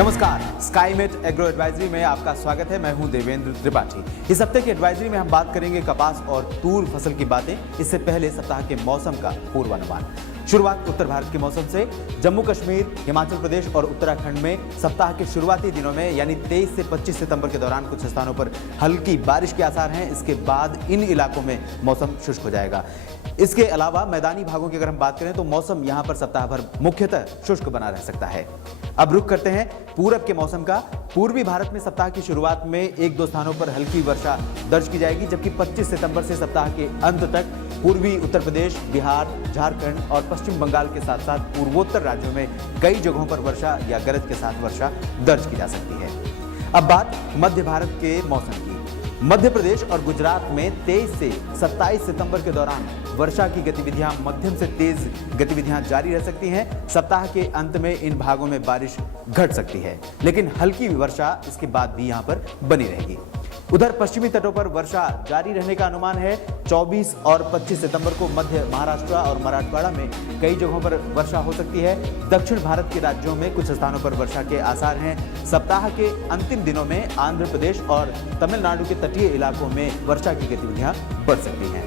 नमस्कार, Skymet agro advisory में आपका स्वागत है। मैं हूं देवेंद्र त्रिपाठी। इस हफ्ते की एडवाइजरी में हम बात करेंगे कपास और तूर फसल की बातें। इससे पहले सप्ताह के मौसम का पूर्वानुमान। शुरुआत उत्तर भारत के मौसम से। जम्मू कश्मीर, हिमाचल प्रदेश और उत्तराखंड में सप्ताह के शुरुआती दिनों में यानी 23 से 25 सितंबर के दौरान कुछ स्थानों पर हल्की बारिश के आसार हैं। इसके बाद इन इलाकों में मौसम शुष्क हो जाएगा। इसके अलावा मैदानी भागों की अगर हम बात करें तो मौसम यहां पर सप्ताह भर मुख्यतः शुष्क बना रह सकता है। अब रुख करते हैं पूरब के मौसम का। पूर्वी भारत में सप्ताह की शुरुआत में एक दो स्थानों पर हल्की वर्षा दर्ज की जाएगी, जबकि 25 सितंबर से सप्ताह के अंत तक पूर्वी उत्तर प्रदेश, बिहार, झारखंड और पश्चिम बंगाल के साथ साथ पूर्वोत्तर राज्यों में कई जगहों पर वर्षा या गरज के साथ वर्षा दर्ज की जा सकती है। अब बात मध्य भारत के मौसम की। मध्य प्रदेश और गुजरात में 23 से 27 सितंबर के दौरान वर्षा की गतिविधियां मध्यम से तेज गतिविधियां जारी रह सकती हैं। सप्ताह के अंत में इन भागों में बारिश घट सकती है, लेकिन हल्की वर्षा इसके बाद भी यहां पर बनी रहेगी। उधर पश्चिमी तटों पर वर्षा जारी रहने का अनुमान है। 24 और 25 सितंबर को मध्य महाराष्ट्र और मराठवाड़ा में कई जगहों पर वर्षा हो सकती है। दक्षिण भारत के राज्यों में कुछ स्थानों पर वर्षा के आसार हैं। सप्ताह के अंतिम दिनों में आंध्र प्रदेश और तमिलनाडु के तटीय इलाकों में वर्षा की गतिविधियां बढ़ सकती हैं।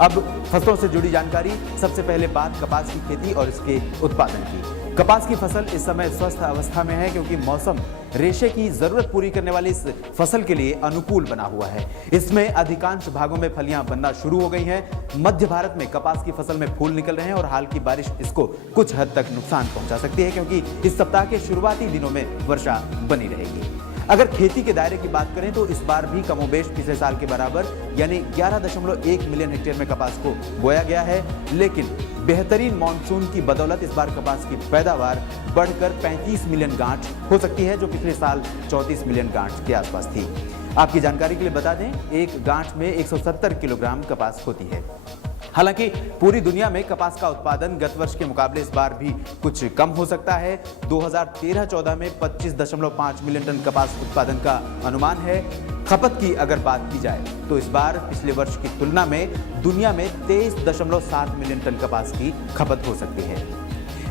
अब फसलों से जुड़ी जानकारी। सबसे पहले बात कपास की खेती और इसके उत्पादन की। कपास की फसल इस समय स्वस्थ अवस्था में है, क्योंकि मौसम रेशे की जरूरत पूरी करने वाली इस फसल के लिए अनुकूल बना हुआ है। इसमें अधिकांश भागों में फलियां बनना शुरू हो गई हैं। मध्य भारत में कपास की फसल में फूल निकल रहे हैं और हाल की बारिश इसको कुछ हद तक नुकसान पहुंचा सकती है, क्योंकि इस सप्ताह के शुरुआती दिनों में वर्षा बनी रहेगी। अगर खेती के दायरे की बात करें तो इस बार भी कमोबेश पिछले साल के बराबर यानी 11.1 मिलियन हेक्टेयर में कपास को बोया गया है, लेकिन बेहतरीन मानसून की बदौलत इस बार कपास की पैदावार बढ़कर 35 मिलियन गांठ हो सकती है, जो पिछले साल 34 मिलियन गांठ के आसपास थी। आपकी जानकारी के लिए बता दें, एक गांठ में 170 किलोग्राम कपास होती है। हालांकि पूरी दुनिया में कपास का उत्पादन गत वर्ष के मुकाबले इस बार भी कुछ कम हो सकता है। 2013-14 में 25.5 मिलियन टन कपास उत्पादन का अनुमान है। खपत की अगर बात की जाए तो इस बार पिछले वर्ष की तुलना में दुनिया में 23.7 मिलियन टन कपास की खपत हो सकती है।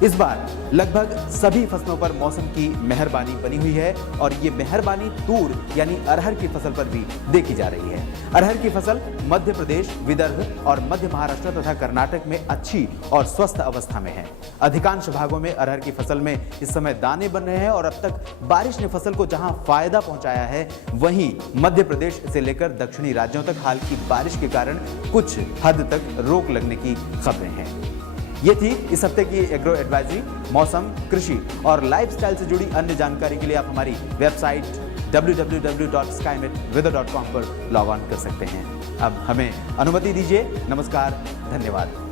इस बार लगभग सभी फसलों पर मौसम की मेहरबानी बनी हुई है और ये मेहरबानी तूर यानी अरहर की फसल पर भी देखी जा रही है। अरहर की फसल मध्य प्रदेश, विदर्भ और मध्य महाराष्ट्र तथा कर्नाटक में अच्छी और स्वस्थ अवस्था में है। अधिकांश भागों में अरहर की फसल में इस समय दाने बन रहे हैं और अब तक बारिश ने फसल को जहां फायदा पहुंचाया है, वहीं मध्य प्रदेश से लेकर दक्षिणी राज्यों तक हाल की बारिश के कारण कुछ हद तक रोक लगने की खबरें हैं। ये थी इस हफ्ते की एग्रो एडवाइजरी। मौसम, कृषि और लाइफस्टाइल से जुड़ी अन्य जानकारी के लिए आप हमारी वेबसाइट www.skymetweather.com पर लॉग ऑन कर सकते हैं। अब हमें अनुमति दीजिए। नमस्कार, धन्यवाद।